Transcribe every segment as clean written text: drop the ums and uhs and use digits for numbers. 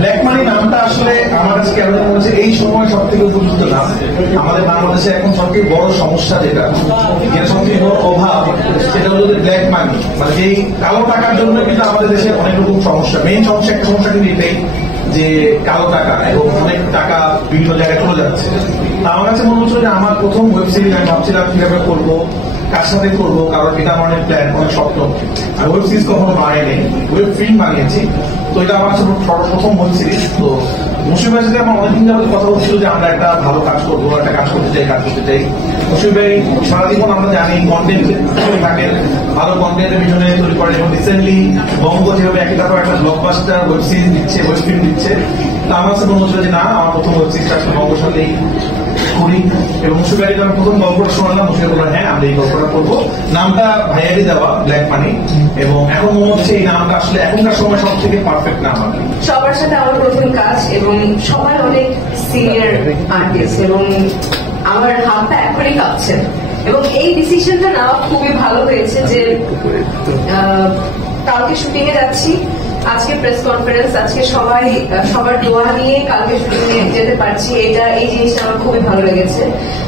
Black money নামটা আসলে আমার কাছে কেন মনে হচ্ছে এই সময় সব থেকে উপযুক্ত নাম। আমাদের বাংলাদেশে এখন সবথেকে বড় সমস্যা যেটা সবথেকে বড় অভাব সেটা হলো যে ব্ল্যাক মানি, মানে এই কালো টাকার জন্য কিন্তু আমাদের দেশে অনেক রকম সমস্যা। মেইন সমস্যা একটা সমস্যা কিন্তু এটাই যে কালো টাকা এবং অনেক টাকা বিভিন্ন জায়গায় চলে যাচ্ছে। আমার কাছে মনে হচ্ছে যে আমার প্রথম ওয়েব সিরিজ আমি ভাবছিলাম কিভাবে করবো, কার সাথে করবো, কারণ এটা আমার অনেক প্ল্যান, অনেক স্বপ্ন। আর ওয়েব সিরিজ কখনো বানাইনি, ওয়েব ফিল্ম বানিয়েছি। তো এটা আমার কাছে প্রথম ওয়েব সিরিজ। তো মুশফিক ভাইয়ের সাথে আমার অনেকদিন যাবত কথা হচ্ছিল যে আমরা একটা ভালো কাজ করবো, একটা কাজ করতে চাই। মুশফিক ভাই সারা জীবন আমরা জানি কন্টেন্ট থাকেন, ভালো কন্টেন্টের পিছনে তৈরি করেন এবং রিসেন্টলি বঙ্গ যেভাবে একই তারপর একটা ব্লকবাস্টার ওয়েব সিরিজ দিচ্ছে, ওয়েব ফিল্ম দিচ্ছে। তো আমার কাছে মনে হচ্ছিল যে না, আমার প্রথম ওয়েব সিরিজটা আসলে বঙ্গর সাথেই করি। এবং মুশফিক ভাইকে আমি প্রথম গল্পটা শোনালাম, মুশফিক বললাম হ্যাঁ আমরা এই গল্পটা করবো। নামটা ভাইয়ারই দেওয়া, ব্ল্যাক মানি, এবং এখন মনে হচ্ছে এই নামটা আসলে এখনকার সময় সব থেকে পারফেক্ট নাম। সবার সাথে আমার প্রথম কাজ এবং সবাই অনেক সিনিয়র আর্টিস্ট এবং আমার হাতটা এখনই কাঁপছে। এবং এই ডিসিশনটা নেওয়া খুবই ভালো হয়েছে যে কালকে শুটিং এ যাচ্ছি, আজকে প্রেস কনফারেন্স, আজকে সবার দোয়া নিয়ে কালকে শুটিং এ যেতে পারছি। এই জিনিসটা আমার খুবই ভালো লেগেছে,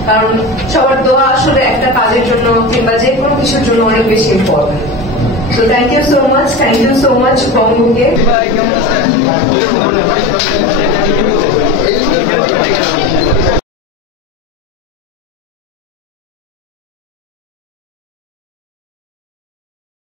কারণ সবার দোয়া আসলে একটা কাজের জন্য কিংবা যে কোনো কিছুর জন্য অনেক বেশি important. So thank you so much, বঙ্গকে।